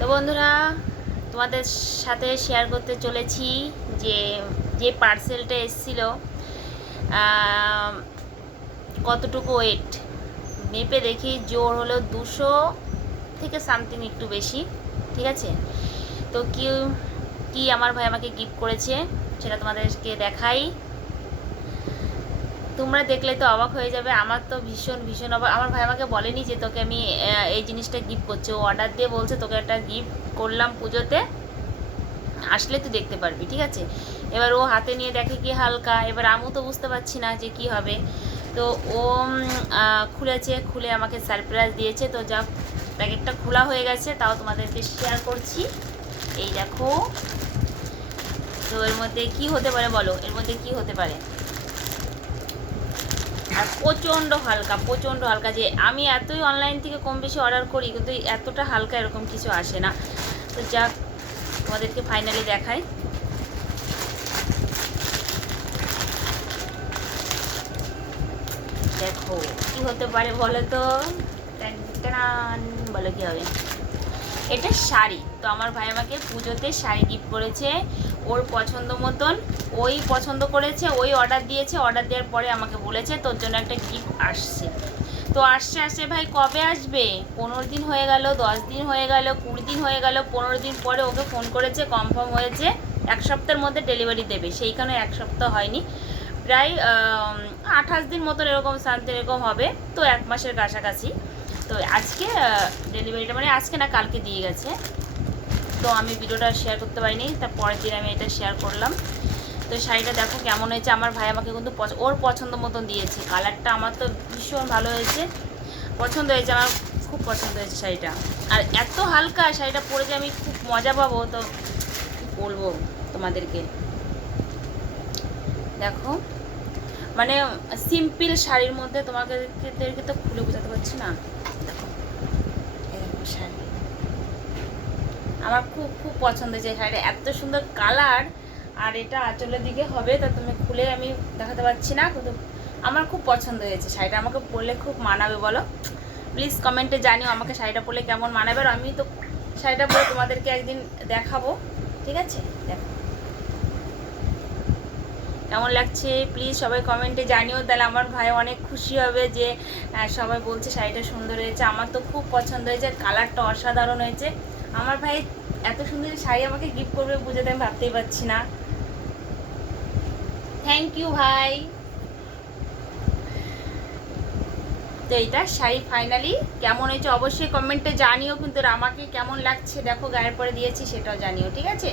তো বন্ধুরা, তোমাদের সাথে শেয়ার করতে চলেছি যে যে পার্সেলটা এসেছিল কতটুকু ওয়েট মেপে দেখি, জোর হলো দুশো থেকে সামথিং একটু বেশি, ঠিক আছে? তো কি কি আমার ভাই আমাকে গিফট করেছে, সেটা তোমাদেরকে দেখাই। তোমরা দেখলে তো অবাক হয়ে যাবে, আমার তো ভীষণ ভীষণ অবাক। আমার ভাই আমাকে বলেনি যে তোকে আমি এই জিনিসটা গিফট করছি। ও অর্ডার দিয়ে বলছে, তোকে একটা গিফট করলাম পুজোতে, আসলে তুই দেখতে পারবি। ঠিক আছে? এবার ও হাতে নিয়ে দেখে কি হালকা। এবার আমিও তো বুঝতে পারছি না যে কি হবে। তো ও খুলেছে, খুলে আমাকে সারপ্রাইজ দিয়েছে। তো যা প্যাকেটটা খোলা হয়ে গেছে, তাও তোমাদেরকে শেয়ার করছি। এই দেখো। তো এর মধ্যে কি হতে পারে বলো? এর মধ্যে কি হতে পারে? আর প্রচণ্ড হালকা প্রচণ্ড হালকা যে আমি এতই অনলাইন থেকে কম বেশি অর্ডার করি, কিন্তু এতটা হালকা এরকম কিছু আসে না। তো যাক, তোমাদেরকে ফাইনালি দেখায় দেখো, কি হতে পারে বলো তো? বলো কি হবে? এটা শাড়ি। তো আমার ভাই আমাকে পুজোতে শাড়ি গিফট করেছে। ওর পছন্দ মতন ওই পছন্দ করেছে, ওই অর্ডার দিয়েছে অর্ডার দেওয়ার পরে আমাকে বলেছে, তোর জন্য একটা গিফট আসছে। তো আসছে আসছে, ভাই, কবে আসবে? পনেরো দিন হয়ে গেল, দশ দিন হয়ে গেল, কুড়ি দিন হয়ে গেল, পনেরো দিন পরে ওকে ফোন করেছে কনফার্ম হয়েছে, এক সপ্তাহের মধ্যে ডেলিভারি দেবে। সেইখানে এক সপ্তাহ হয়নি। প্রায় আঠাশ দিন মতন এরকম শান্তি এরকম হবে। তো এক মাসের কাছাকাছি। তো আজকে ডেলিভারিটা মানে আজকে না, কালকে দিয়ে গেছে। তো আমি ভিডিওটা শেয়ার করতে পারিনি তার পরের দিন আমি এটা শেয়ার করলাম। তো শাড়িটা দেখো কেমন হয়েছে, আমার ভাই আমাকে কিন্তু ওর পছন্দ মতন দিয়েছে। কালারটা আমার তো ভীষণ ভালো হয়েছে। পছন্দ হয়েছে, আমার খুব পছন্দ হয়েছে শাড়িটা। আর এত হালকা শাড়িটা পরে যে আমি খুব মজা পাবো, তো বলব তোমাদেরকে? দেখো। মানে সিম্পল শাড়ির মধ্যে তোমাকে তোমাদেরকে তো খুলে বোঝাতে পারছি না। এরকম শাড়ি। আমার খুব খুব পছন্দ হয়েছে এই শাড়িটা। এত সুন্দর কালার। আর এটা আঁচলের দিকে হবে তা তুমি খুলে আমি দেখাতে পারছি না কিন্তু আমার খুব পছন্দ হয়েছে শাড়িটা। আমাকে পরলে খুব মানাবে বলো? প্লিজ কমেন্টে জানিও আমাকে শাড়িটা পরলে কেমন মানাবে। আর আমি তো শাড়িটা পরে তোমাদেরকে একদিন দেখাবো। ঠিক আছে? দেখো। কেমন লাগছে? প্লিজ সবাই কমেন্টে জানিও। তাহলে আমার ভাই অনেক খুশি হবে যে সবাই বলছে শাড়িটা সুন্দর হয়েছে। আমার তো খুব পছন্দ হয়েছে কালারটা অসাধারণ হয়েছে। আমার ভাই এত সুন্দর শাড়ি আমাকে গিফট করবে বুঝে তো আমি ভাবতেই পারছি না। থ্যাংক ইউ ভাই। তো এইটা শাড়ি ফাইনালি কেমন হয়েছে অবশ্যই কমেন্টে জানিও, কিন্তু আর আমাকে কেমন লাগছে দেখো, গায়ের পরে দিয়েছি সেটাও জানিও, ঠিক আছে?